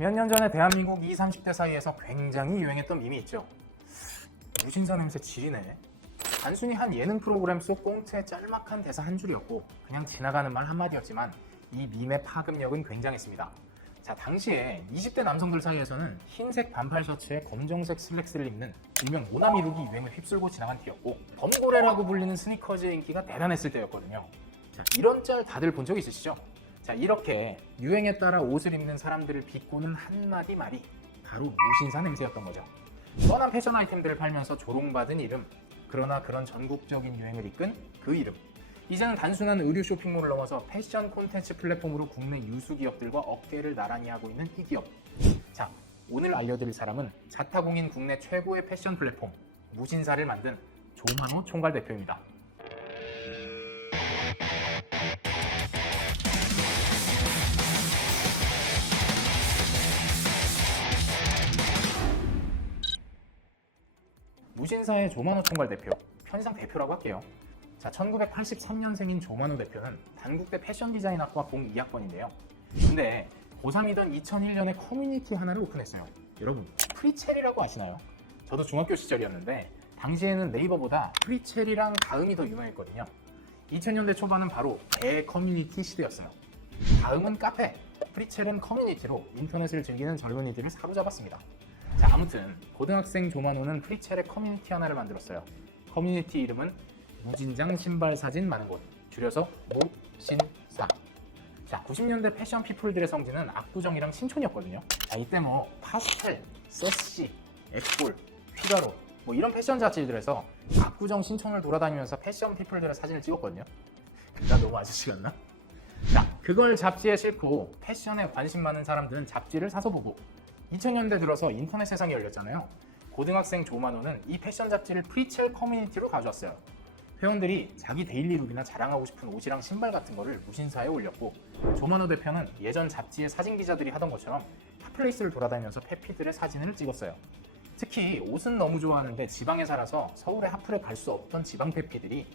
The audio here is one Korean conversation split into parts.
몇 년 전에 대한민국 20, 30대 사이에서 굉장히 유행했던 밈이 있죠. 무신사 냄새 지리네. 단순히 한 예능 프로그램 속 꽁트의 짤막한 대사 한 줄이었고 그냥 지나가는 말 한마디였지만 이 밈의 파급력은 굉장했습니다. 자, 당시에 20대 남성들 사이에서는 흰색 반팔 셔츠에 검정색 슬랙스를 입는 일명 모나미 룩이 유행을 휩쓸고 지나간 뒤였고 범고래라고 불리는 스니커즈의 인기가 대단했을 때였거든요. 자, 이런 짤 다들 본 적 있으시죠? 자, 이렇게 유행에 따라 옷을 입는 사람들을 비꼬는 한마디 말이 바로 무신사 냄새였던 거죠. 뻔한 패션 아이템들을 팔면서 조롱받은 이름, 그러나 그런 전국적인 유행을 이끈 그 이름. 이제는 단순한 의류 쇼핑몰을 넘어서 패션 콘텐츠 플랫폼으로 국내 유수 기업들과 어깨를 나란히 하고 있는 이 기업. 자, 오늘 알려드릴 사람은 자타공인 국내 최고의 패션 플랫폼 무신사를 만든 조만호 총괄 대표입니다. 무신사의 조만호 총괄 대표, 편의상 대표라고 할게요. 자, 1983년생인 조만호 대표는 단국대 패션 디자인학과 02학번인데요. 근데 고3이던 2001년에 커뮤니티 하나를 오픈했어요. 여러분, 프리첼이라고 아시나요? 저도 중학교 시절이었는데 당시에는 네이버보다 프리첼이랑 다음이 더 유명했거든요. 2000년대 초반은 바로 대커뮤니티 시대였어요. 다음은 카페, 프리첼은 커뮤니티로 인터넷을 즐기는 젊은이들을 사로잡았습니다. 자, 아무튼 고등학생 조만호는 프리첼의 커뮤니티 하나를 만들었어요. 커뮤니티 이름은 무진장 신발 사진 많은 곳, 줄여서 무신사. 자, 90년대 패션 피플들의 성지는 압구정이랑 신촌이었거든요. 자, 이때 뭐 파스텔, 서시, 엑볼, 휘가로 뭐 이런 패션杂誌들에서 압구정, 신촌을 돌아다니면서 패션 피플들의 사진을 찍었거든요. 나 너무 아저씨 같나? 자, 그걸 잡지에 싣고 패션에 관심 많은 사람들은 잡지를 사서 보고 2000년대 들어서 인터넷 세상이 열렸잖아요. 고등학생 조만호는 이 패션 잡지를 프리첼 커뮤니티로 가져왔어요. 회원들이 자기 데일리룩이나 자랑하고 싶은 옷이랑 신발 같은 거를 무신사에 올렸고 조만호 대표는 예전 잡지의 사진 기자들이 하던 것처럼 핫플레이스를 돌아다니면서 페피들의 사진을 찍었어요. 특히 옷은 너무 좋아하는데 지방에 살아서 서울에 핫플에 갈 수 없던 지방 페피들이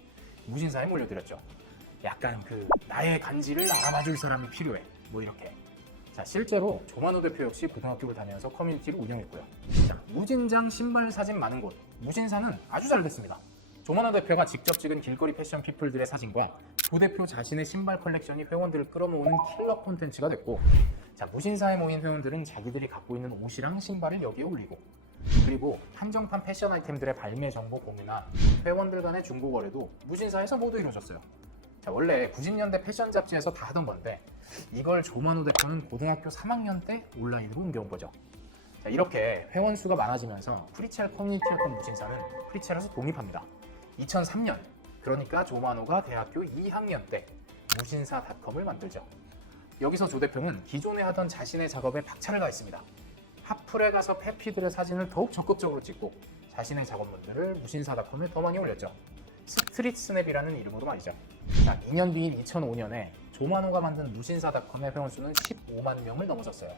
무신사에 몰려들었죠. 약간 나의 간지를 알아봐줄 사람이 필요해 뭐 이렇게. 자, 실제로 조만호 대표 역시 고등학교를 다니면서 커뮤니티를 운영했고요. 자, 무진장 신발 사진 많은 곳 무신사는 아주 잘 됐습니다. 조만호 대표가 직접 찍은 길거리 패션 피플들의 사진과 조 대표 자신의 신발 컬렉션이 회원들을 끌어모으는 킬러 콘텐츠가 됐고, 자, 무신사에 모인 회원들은 자기들이 갖고 있는 옷이랑 신발을 여기에 올리고, 그리고 한정판 패션 아이템들의 발매 정보 공유나 회원들 간의 중고 거래도 무신사에서 모두 이루어졌어요. 자, 원래 90년대 패션 잡지에서 다 하던 건데 이걸 조만호 대표는 고등학교 3학년 때 온라인으로 옮겨온 거죠. 자, 이렇게 회원 수가 많아지면서 프리첼 커뮤니티였던 무신사는 프리첼에서 독립합니다. 2003년, 그러니까 조만호가 대학교 2학년 때 무신사닷컴을 만들죠. 여기서 조 대표는 기존에 하던 자신의 작업에 박차를 가했습니다. 핫플에 가서 페피들의 사진을 더욱 적극적으로 찍고 자신의 작업물들을 무신사닷컴에 더 많이 올렸죠. 스트릿 스냅이라는 이름으로 말이죠. 자, 2년 뒤인 2005년에 조만호가 만든 무신사닷컴의 회원수는 15만 명을 넘어섰어요.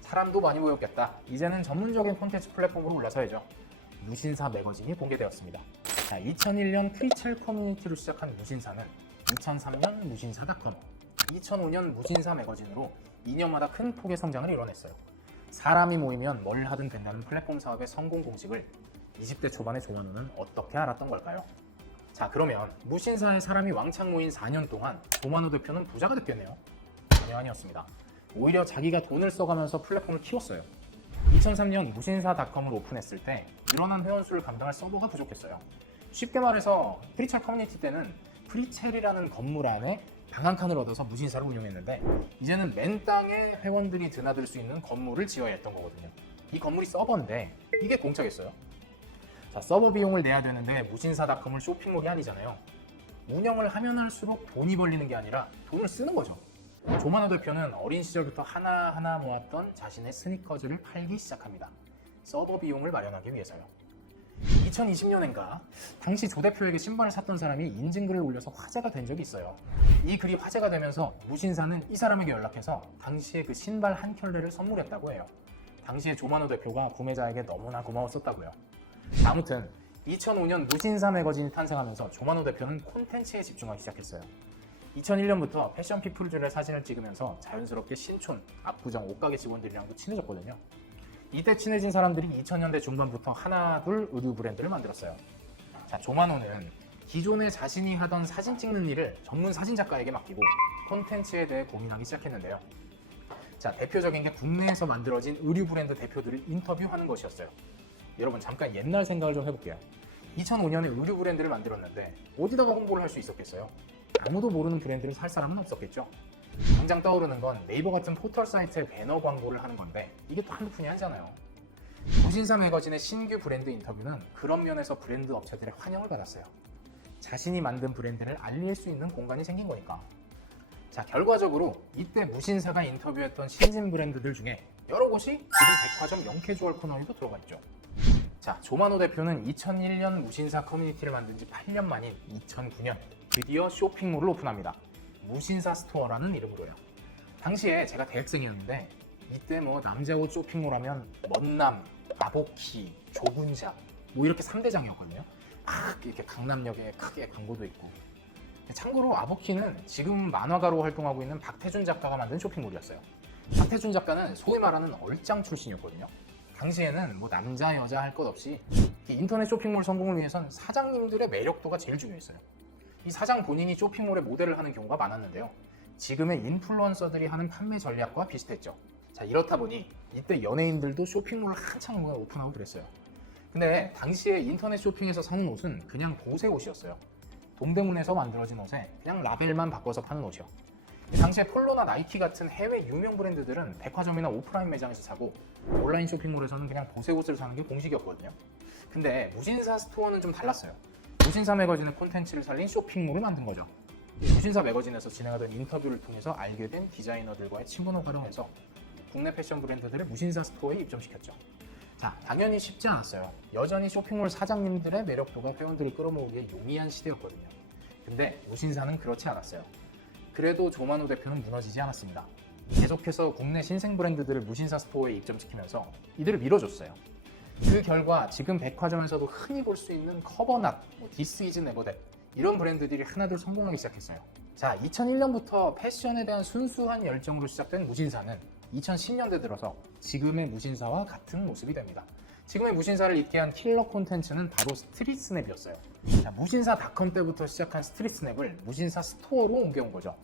사람도 많이 모였겠다. 이제는 전문적인 콘텐츠 플랫폼으로 올라서야죠. 무신사 매거진이 공개되었습니다. 자, 2001년 프리첼 커뮤니티로 시작한 무신사는 2003년 무신사닷컴, 2005년 무신사 매거진으로 2년마다 큰 폭의 성장을 이뤄냈어요. 사람이 모이면 뭘 하든 된다는 플랫폼 사업의 성공 공식을 20대 초반의 조만호는 어떻게 알았던 걸까요? 자, 그러면 무신사에 사람이 왕창 모인 4년 동안 조만호 대표는 부자가 됐겠네요? 전혀 아니었습니다. 오히려 자기가 돈을 써가면서 플랫폼을 키웠어요. 2003년 무신사닷컴을 오픈했을 때 늘어난 회원수를 감당할 서버가 부족했어요. 쉽게 말해서 프리첼 커뮤니티 때는 프리첼이라는 건물 안에 방 한 칸을 얻어서 무신사를 운영했는데 이제는 맨 땅에 회원들이 드나들 수 있는 건물을 지어야 했던 거거든요. 이 건물이 서버인데 이게 공짜겠어요? 자, 서버 비용을 내야 되는데 무신사닷컴은 쇼핑몰이 아니잖아요. 운영을 하면 할수록 돈이 벌리는 게 아니라 돈을 쓰는 거죠. 조만호 대표는 어린 시절부터 하나하나 모았던 자신의 스니커즈를 팔기 시작합니다. 서버 비용을 마련하기 위해서요. 2020년인가 당시 조 대표에게 신발을 샀던 사람이 인증글을 올려서 화제가 된 적이 있어요. 이 글이 화제가 되면서 무신사는 이 사람에게 연락해서 당시에 그 신발 한 켤레를 선물했다고 해요. 당시에 조만호 대표가 구매자에게 너무나 고마웠었다고요. 아무튼 2005년 무신사 매거진이 탄생하면서 조만호 대표는 콘텐츠에 집중하기 시작했어요. 2001년부터 패션 피플들의 사진을 찍으면서 자연스럽게 신촌, 압구정, 옷가게 직원들이랑도 친해졌거든요. 이때 친해진 사람들이 2000년대 중반부터 하나 둘 의류 브랜드를 만들었어요. 자, 조마노는 기존에 자신이 하던 사진 찍는 일을 전문 사진작가에게 맡기고 콘텐츠에 대해 고민하기 시작했는데요. 자, 대표적인 게 국내에서 만들어진 의류 브랜드 대표들을 인터뷰하는 것이었어요. 여러분 잠깐 옛날 생각을 좀 해볼게요. 2005년에 의류 브랜드를 만들었는데 어디다가 홍보를 할 수 있었겠어요? 아무도 모르는 브랜드를 살 사람은 없었겠죠. 당장 떠오르는 건 네이버 같은 포털 사이트에 배너 광고를 하는 건데 이게 또 한두 푼이 아니잖아요. 무신사 매거진의 신규 브랜드 인터뷰는 그런 면에서 브랜드 업체들의 환영을 받았어요. 자신이 만든 브랜드를 알릴 수 있는 공간이 생긴 거니까. 자, 결과적으로 이때 무신사가 인터뷰했던 신진 브랜드들 중에 여러 곳이 지금 백화점 영캐주얼 코너에도 들어가 있죠. 자, 조마노 대표는 2001년 무신사 커뮤니티를 만든 지 8년 만인 2009년 드디어 쇼핑몰을 오픈합니다. 무신사 스토어라는 이름으로요. 당시에 제가 대학생이었는데 이때 뭐 남자 옷 쇼핑몰 하면 먼남, 아보키, 조분샵 뭐 이렇게 3대장이었거든요. 막 이렇게 강남역에 크게 광고도 있고. 참고로 아보키는 지금 만화가로 활동하고 있는 박태준 작가가 만든 쇼핑몰이었어요. 박태준 작가는 소위 말하는 얼짱 출신이었거든요. 당시에는 뭐 남자 여자 할 것 없이 인터넷 쇼핑몰 성공을 위해선 사장님들의 매력도가 제일 중요했어요. 이 사장 본인이 쇼핑몰에 모델을 하는 경우가 많았는데요. 지금의 인플루언서들이 하는 판매 전략과 비슷했죠. 자, 이렇다 보니 이때 연예인들도 쇼핑몰을 한창 오픈하고 그랬어요. 근데 당시에 인터넷 쇼핑에서 사는 옷은 그냥 보세 옷이었어요. 동대문에서 만들어진 옷에 그냥 라벨만 바꿔서 파는 옷이요. 당시에 폴로나 나이키 같은 해외 유명 브랜드들은 백화점이나 오프라인 매장에서 사고 온라인 쇼핑몰에서는 그냥 보세 옷을 사는 게 공식이었거든요. 근데 무신사 스토어는 좀 달랐어요. 무신사 매거진의 콘텐츠를 살린 쇼핑몰을 만든 거죠. 무신사 매거진에서 진행하던 인터뷰를 통해서 알게 된 디자이너들과의 친분을 활용해서 국내 패션 브랜드들을 무신사 스토어에 입점시켰죠. 자, 당연히 쉽지 않았어요. 여전히 쇼핑몰 사장님들의 매력도가 회원들을 끌어모으기에 용이한 시대였거든요. 근데 무신사는 그렇지 않았어요. 그래도 조마노 대표는 무너지지 않았습니다. 계속해서 국내 신생 브랜드들을 무신사 스토어에 입점시키면서 이들을 밀어줬어요. 그 결과 지금 백화점에서도 흔히 볼 수 있는 커버낫, 디스 이즈 네버댓 이런 브랜드들이 하나둘 성공하기 시작했어요. 자, 2001년부터 패션에 대한 순수한 열정으로 시작된 무신사는 2010년대 들어서 지금의 무신사와 같은 모습이 됩니다. 지금의 무신사를 잇게 한 킬러 콘텐츠는 바로 스트릿스냅이었어요. 자, 무신사닷컴 때부터 시작한 스트릿스냅을 무신사 스토어로 옮겨온 거죠.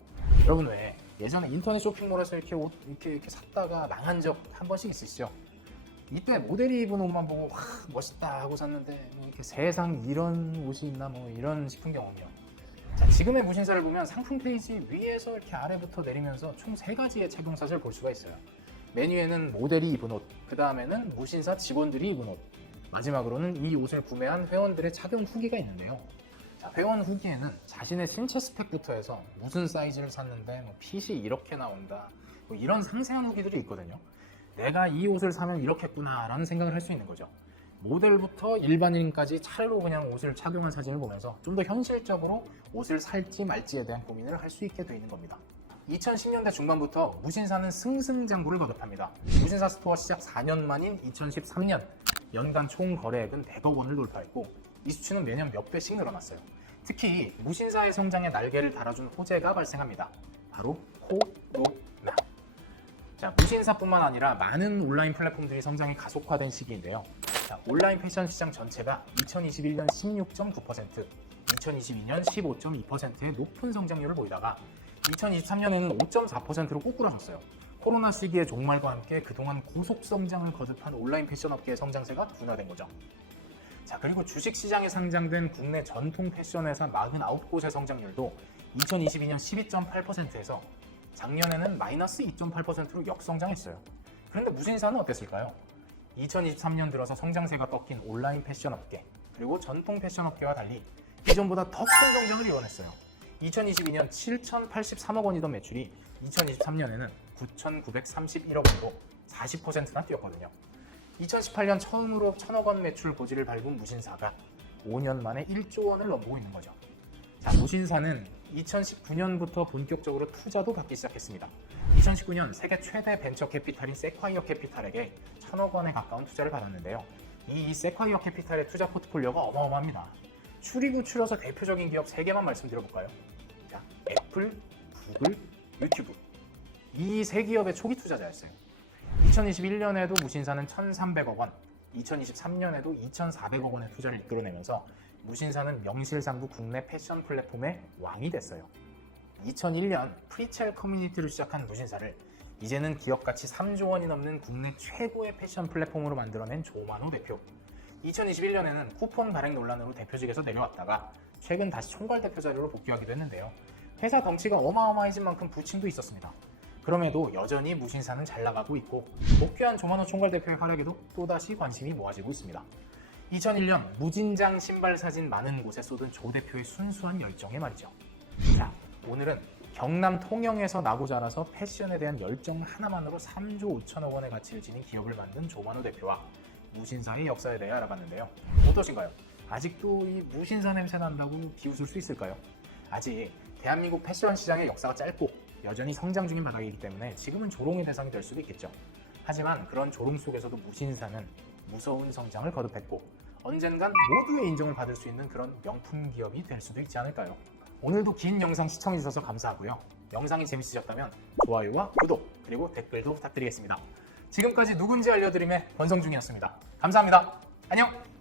여러분 왜 예전에 인터넷 쇼핑몰에서 이렇게 옷 이렇게 샀다가 망한 적 한 번씩 있으시죠? 이때 모델이 입은 옷만 보고 와 멋있다 하고 샀는데 뭐 이렇게 세상 이런 옷이 있나 뭐 이런 싶은 경험이요. 자, 지금의 무신사를 보면 상품 페이지 위에서 이렇게 아래부터 내리면서 총 3가지의 착용샷을 볼 수가 있어요. 메뉴에는 모델이 입은 옷, 그 다음에는 무신사 직원들이 입은 옷, 마지막으로는 이 옷을 구매한 회원들의 착용 후기가 있는데요. 자, 회원 후기에는 자신의 신체 스펙부터 해서 무슨 사이즈를 샀는데 뭐 핏이 이렇게 나온다 뭐 이런 상세한 후기들이 있거든요. 내가 이 옷을 사면 이렇겠구나 라는 생각을 할 수 있는 거죠. 모델부터 일반인까지 찰로 그냥 옷을 착용한 사진을 보면서 좀 더 현실적으로 옷을 살지 말지에 대한 고민을 할 수 있게 되어 있는 겁니다. 2010년대 중반부터 무신사는 승승장구를 거듭합니다. 무신사 스토어 시작 4년 만인 2013년 연간 총 거래액은 100억 원을 돌파했고 이 수치는 매년 몇 배씩 늘어났어요. 특히 무신사의 성장에 날개를 달아준 호재가 발생합니다. 바로 코로나. 자, 무신사뿐만 아니라 많은 온라인 플랫폼들이 성장이 가속화된 시기인데요. 자, 온라인 패션 시장 전체가 2021년 16.9%, 2022년 15.2%의 높은 성장률을 보이다가 2023년에는 5.4%로 꼬꾸라졌어요. 코로나 시기의 종말과 함께 그동안 고속 성장을 거듭한 온라인 패션 업계의 성장세가 둔화된 거죠. 자, 그리고 주식시장에 상장된 국내 전통 패션 회사 49곳의 성장률도 2022년 12.8%에서 작년에는 마이너스 2.8%로 역성장했어요. 그런데 무신사는 어땠을까요? 2023년 들어서 성장세가 꺾인 온라인 패션 업계, 그리고 전통 패션 업계와 달리 이전보다 더 큰 성장을 이뤄냈어요. 2022년 7,083억 원이던 매출이 2023년에는 9,931억 원으로 40%나 뛰었거든요. 2018년 처음으로 1,000억 원 매출 고지를 밟은 무신사가 5년 만에 1조 원을 넘보고 있는 거죠. 자, 무신사는 2019년부터 본격적으로 투자도 받기 시작했습니다. 2019년 세계 최대 벤처 캐피탈인 세콰이어 캐피탈에게 1,000억 원에 가까운 투자를 받았는데요. 이 세콰이어 캐피탈의 투자 포트폴리오가 어마어마합니다. 추리고 추려서 대표적인 기업 3개만 말씀드려볼까요? 자, 애플, 구글, 유튜브 이 세 기업의 초기 투자자였어요. 2021년에도 무신사는 1,300억 원, 2023년에도 2,400억 원의 투자를 이끌어내면서 무신사는 명실상부 국내 패션 플랫폼의 왕이 됐어요. 2001년 프리첼 커뮤니티를 시작한 무신사를 이제는 기업 가치 3조 원이 넘는 국내 최고의 패션 플랫폼으로 만들어낸 조만호 대표. 2021년에는 쿠폰 발행 논란으로 대표직에서 내려왔다가 최근 다시 총괄 대표 자리로 복귀하기도 했는데요. 회사 덩치가 어마어마해진 만큼 부침도 있었습니다. 그럼에도 여전히 무신사는 잘 나가고 있고 복귀한 조만호 총괄 대표의 활약에도 또다시 관심이 모아지고 있습니다. 2001년 무진장 신발 사진 많은 곳에 쏟은 조 대표의 순수한 열정에 말이죠. 자, 오늘은 경남 통영에서 나고 자라서 패션에 대한 열정 하나만으로 3조 5천억 원의 가치를 지닌 기업을 만든 조만호 대표와 무신사의 역사에 대해 알아봤는데요. 어떠신가요? 아직도 이 무신사 냄새 난다고 비웃을 수 있을까요? 아직 대한민국 패션 시장의 역사가 짧고 여전히 성장 중인 바닥이기 때문에 지금은 조롱의 대상이 될 수도 있겠죠. 하지만 그런 조롱 속에서도 무신사는 무서운 성장을 거듭했고 언젠간 모두의 인정을 받을 수 있는 그런 명품 기업이 될 수도 있지 않을까요? 오늘도 긴 영상 시청해주셔서 감사하고요. 영상이 재밌으셨다면 좋아요와 구독 그리고 댓글도 부탁드리겠습니다. 지금까지 누군지 알려드림의 권성중이었습니다. 감사합니다. 안녕!